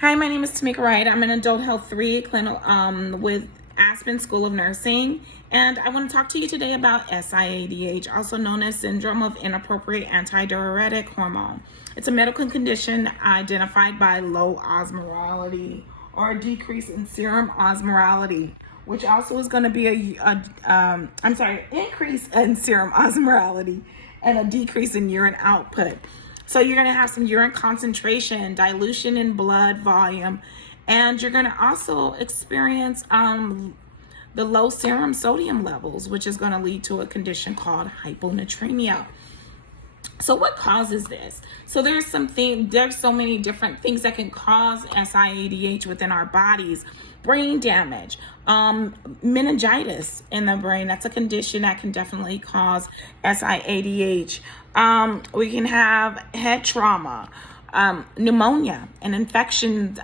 Hi, my name is Tamika Wright. I'm an adult health 3 clinical with Aspen School of Nursing, and I want to talk to you today about SIADH, also known as Syndrome of Inappropriate Antidiuretic Hormone. It's a medical condition identified by low osmolality or a decrease in serum osmolality, which also is going to be increase in serum osmolality and a decrease in urine output. So you're going to have some urine concentration, dilution in blood volume, and you're going to also experience the low serum sodium levels, which is going to lead to a condition called hyponatremia. So what causes this? So there's so many different things that can cause SIADH within our bodies. Brain damage, meningitis in the brain. That's a condition that can definitely cause SIADH. We can have head trauma, pneumonia, an infection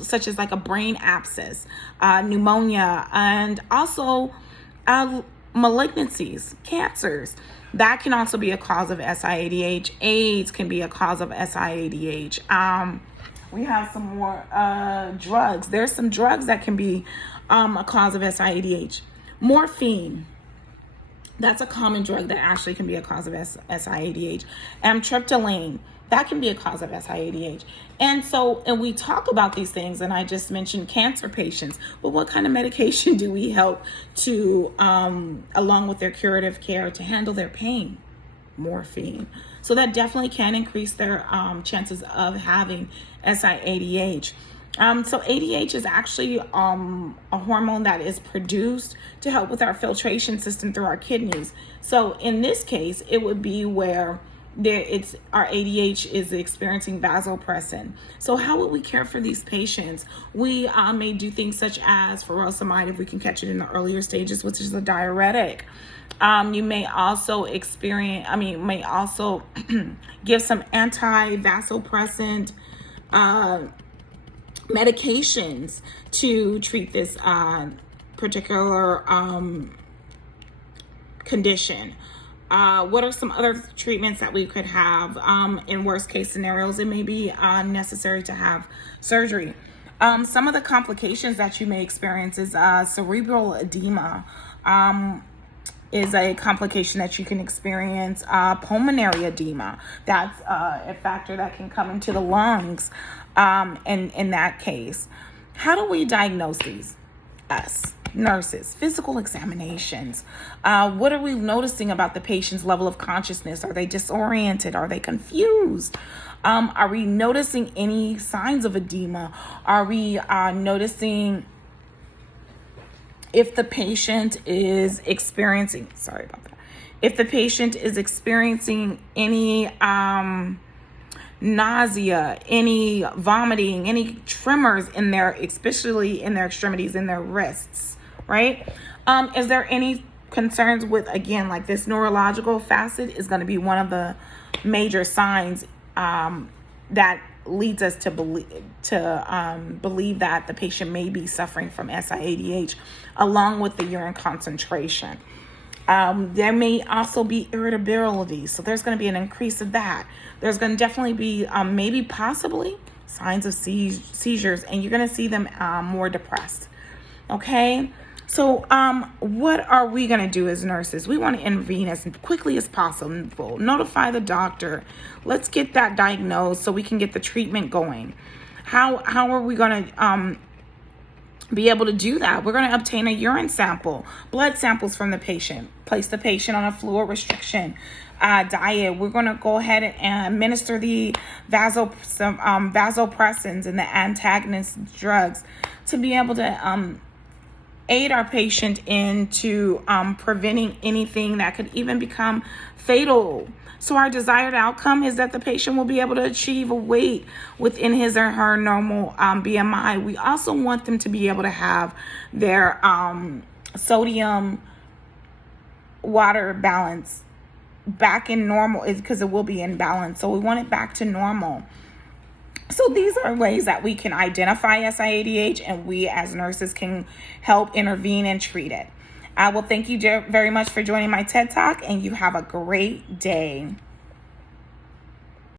such as like a brain abscess, pneumonia, and also malignancies, cancers. That can also be a cause of SIADH. AIDS can be a cause of SIADH. We have some more drugs. There's some drugs that can be a cause of SIADH. Morphine. That's a common drug that actually can be a cause of SIADH. Amitriptyline, that can be a cause of SIADH. And we talk about these things, and I just mentioned cancer patients, but what kind of medication do we help to, along with their curative care, to handle their pain? Morphine. So that definitely can increase their chances of having SIADH. So ADH is actually a hormone that is produced to help with our filtration system through our kidneys. So in this case, it would be where our ADH is experiencing vasopressin. So how would we care for these patients? We may do things such as furosemide if we can catch it in the earlier stages, which is a diuretic. You may also give some anti-vasopressant medications to treat this particular condition. What are some other treatments that we could have? In worst case scenarios, it may be necessary to have surgery. Some of the complications that you may experience is cerebral edema. Is a complication that you can experience. Pulmonary edema, that's a factor that can come into the lungs in that case. How do we diagnose these? Us, nurses, physical examinations. What are we noticing about the patient's level of consciousness? Are they disoriented? Are they confused? Are we noticing any signs of edema? Are we noticing if the patient is experiencing, if the patient is experiencing any nausea, any vomiting, any tremors especially in their extremities, in their wrists, right? Is there any concerns with, again, like this neurological facet is going to be one of the major signs that leads us to believe that the patient may be suffering from SIADH, along with the urine concentration. There may also be irritability, so there's going to be an increase of that. There's going to definitely be maybe possibly signs of seizures, and you're going to see them more depressed. Okay. So what are we going to do as nurses? We want to intervene as quickly as possible. Notify the doctor. Let's get that diagnosed so we can get the treatment going. How are we going to be able to do that? We're going to obtain a urine sample, blood samples from the patient, place the patient on a fluid restriction diet. We're going to go ahead and administer the vasopressins and the antagonist drugs to be able to aid our patient into preventing anything that could even become fatal. So our desired outcome is that the patient will be able to achieve a weight within his or her normal BMI. We also want them to be able to have their sodium water balance back in normal, because it will be in balance. So we want it back to normal. So these are ways that we can identify SIADH, and we as nurses can help intervene and treat it. I will thank you very much for joining my TED Talk, and you have a great day.